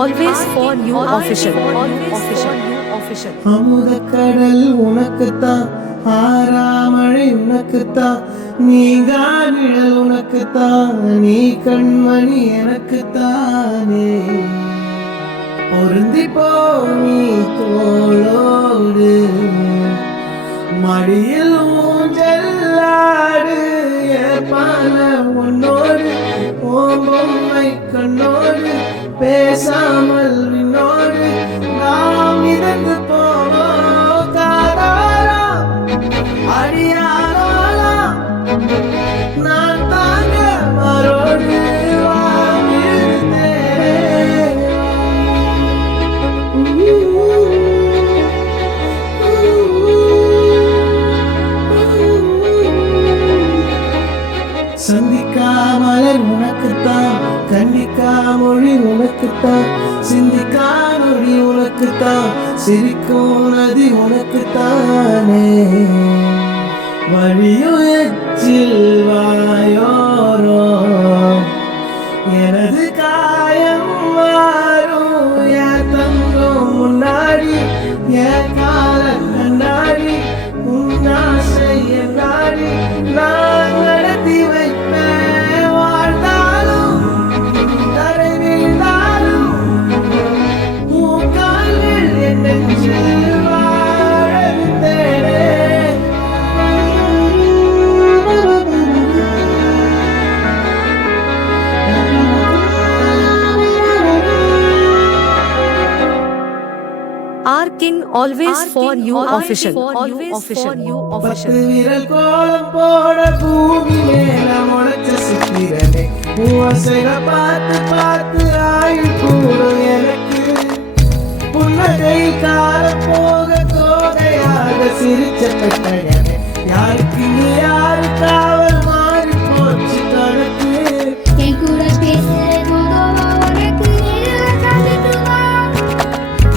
always for you official. அமுத கடல் உனக்குத்தான், ஆறாமழை உனக்குத்தான், நீங்கா நிழல் உனக்குத்தான், நீ கண்மணி எனக்குத்தானே. பொருந்தி போ நீ தோளோடு, மடியில் ஊஞ்சலாடு, ஏற்பான உன்னோடு, ஓம் பொம்மை கண்ணோடு, பேசாமல் விண்ணோடு நாம் மிதந்து போவோம். காதாரா அடியாரா நான் தாங்க மரோடு சந்திக்கா மலர் உனக்குத்தான், கண்ணிக்கா மொழி உனக்குத்தான், சிந்திக்கா நொழி உனக்குத்தான், சிரிக்கும் நதி உனக்குத்தானே. வழியும் எச்சில் வாயோரோ எனது காயம் மாறும், என் தங்கம் முன்னாடி, என் கால கண்ணாடி, உன் ஆசை என் நாடி, நான் நடத்தி வைப்பேன். வாழ்ந்தாலும் தரை வீழ்ந்தாலும் உன் கால்கள் என் நெஞ்சில் வாழ வைத்தேனே. Our king always for you official. பத்து விரல் கோலம் போட பூமி மேல முளைச்ச சித்திரனே, பூசைக பார்த்து பார்த்து ஆயுள் கூடும் எனக்கு. புன்னகை கால போக தோகையாக சிரிச்ச பெட்டகமே, யாருக்கு நீ யாரு காவல் மாறி போச்சு கணக்கு. என் கூட பேசுறது உனக்கு கண்டுக்குவா,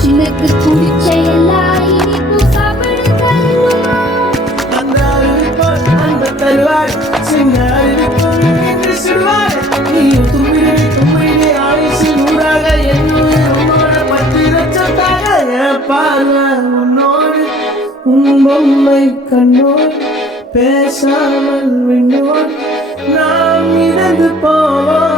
சின்னக்கு குடிச்ச எல்லா இனிப்பு சாப்பிடு தருவா. அந்த அறிவிப்பு அந்த தருவாய், சின்ன அறிவிப்பு என்று சொல்வாய். நீயும் தும்பினே தும்பினே ஆயுசு நூறாக, என்னும் உன்னோட 10 லட்சத்தாக, என் பார்வை உன்னோடு, உன் பொம்மை கண்ணோடு, பேசாமல் விண்ணோடு நாம் மிதந்து போவோம்.